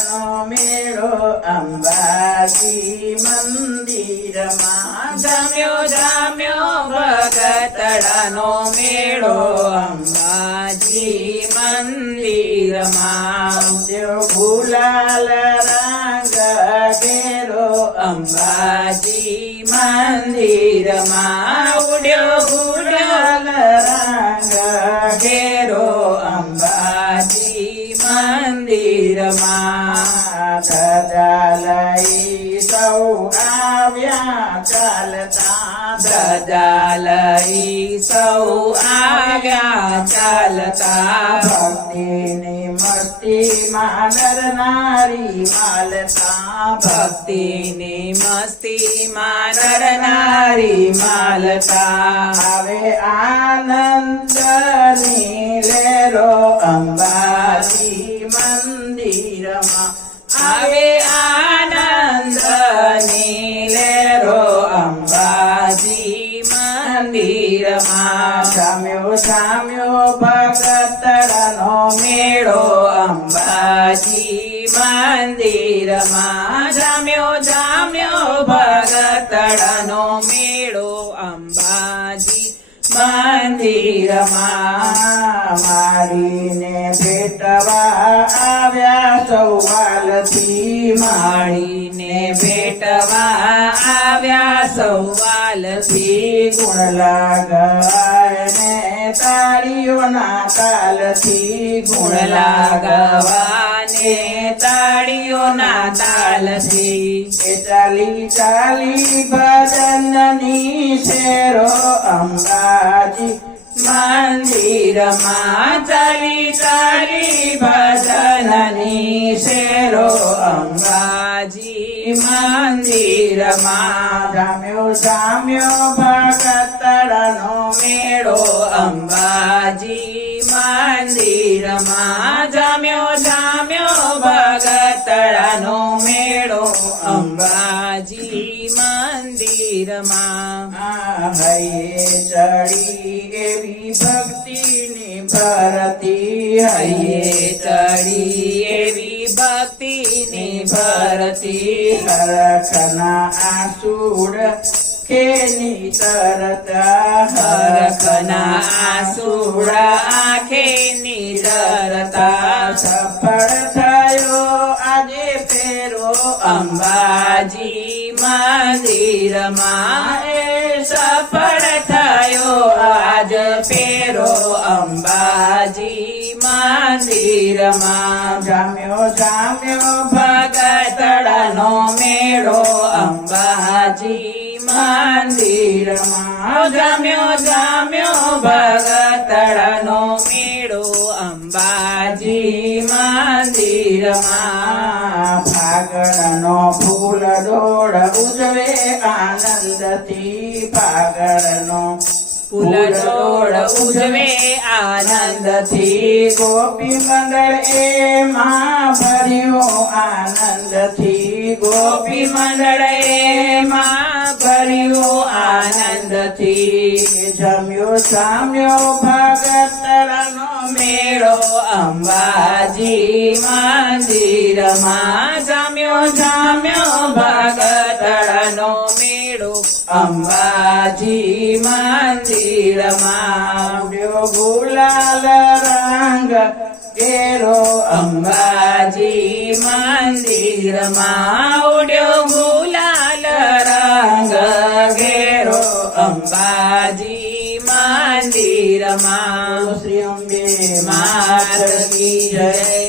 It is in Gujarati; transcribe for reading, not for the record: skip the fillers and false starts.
ભગતડાનો મેળો અંબાજી મંદિરમાં જામ્યો જામ્યો ભગતડાનો મેળો અંબાજી મંદિરમાં દેવ ગુલાલ રંગ ઘેરો અંબાજી મંદિરમાં ઉડ્યો ગુલાલ રંગ ઘેરો અંબાજી મંદિરમાં ધજા લઈ સૌ આવ્યા ચાલતા ધજા લઈ સૌ આવ્યા ચાલતા ભક્તિની મસ્તીમાં નર નારી માલતા ભક્તિની મસ્તીમાં નર નારી માલતા આવે આનંદની લેરો અંબાજી મંદિરમાં આવે આનંદની લેરો અંબાજી મંદિરમાં જામ્યો જામ્યો ભગતડાનો મેળો અંબાજી મંદિરમાં જામ્યો જામ્યો ભગતડાનો મેળો અંબાજી મંદિરમાં મારીને ભેટવા આવ્યા સૌવાલથી માળીને ભેટવા આવ્યા સૌવાલથી ગુણ લાગવાને તાળીઓના તાલથી ગુણ લાગવાને તાળીઓના તાલથી એ ચાલી ચાલી ભજનની શેરો અંબાજી મંદિરમાં ચાલી ચાલી ભજનની શેરો અંબાજી મંદિરમાં જામ્યો જામ્યો ભગતડાનો મેળો અંબાજી મંદિરમાં જામ્યો જામ્યો ભગતડાનો મેળો અંબાજી મંદિરમાં હૈયે ચડી એવી ભક્તિની ભરતી હૈયે ચડી એવી ભક્તિની ભરતી હરખના આસુડ ખેની તરતા હરખના આસુડા આંખે નીતરતા સફળ થયો આજે ફેરો અંબાજી મંદિરમાં એ સફળ થયો આજ ફેરો અંબાજી મંદિરમાં જામ્યો જામ્યો ભગતડાનો મેળો અંબાજી મંદિરમાં જામ્યો જામ્યો ભગતડાનો મેળો અંબાજી મંદિરમાં ફાગણનો ફૂલ ડોળ ઉજવે આનંદથી ફાગણનો ફૂલડોળ ઉજવે આનંદથી ગોપી મંડળ એમાં ભર્યો આનંદથી ગોપી મંડળ એમાં ભર્યો આનંદથી જમ્યો જામ્યો ભગતડાનો મેળો અંબાજી મંદિરમાં જામ્યો જામ્યો ભગતડાનો મેળો અંબાજી મંદિરમાં ઉડ્યો ગુલાલ રંગ ઘેરો અંબાજી મંદિરમાં ઉડ્યો ગુલાલ રંગ ઘેરો અંબાજી મંદિરમાં શ્રી અંબે માત કી જય.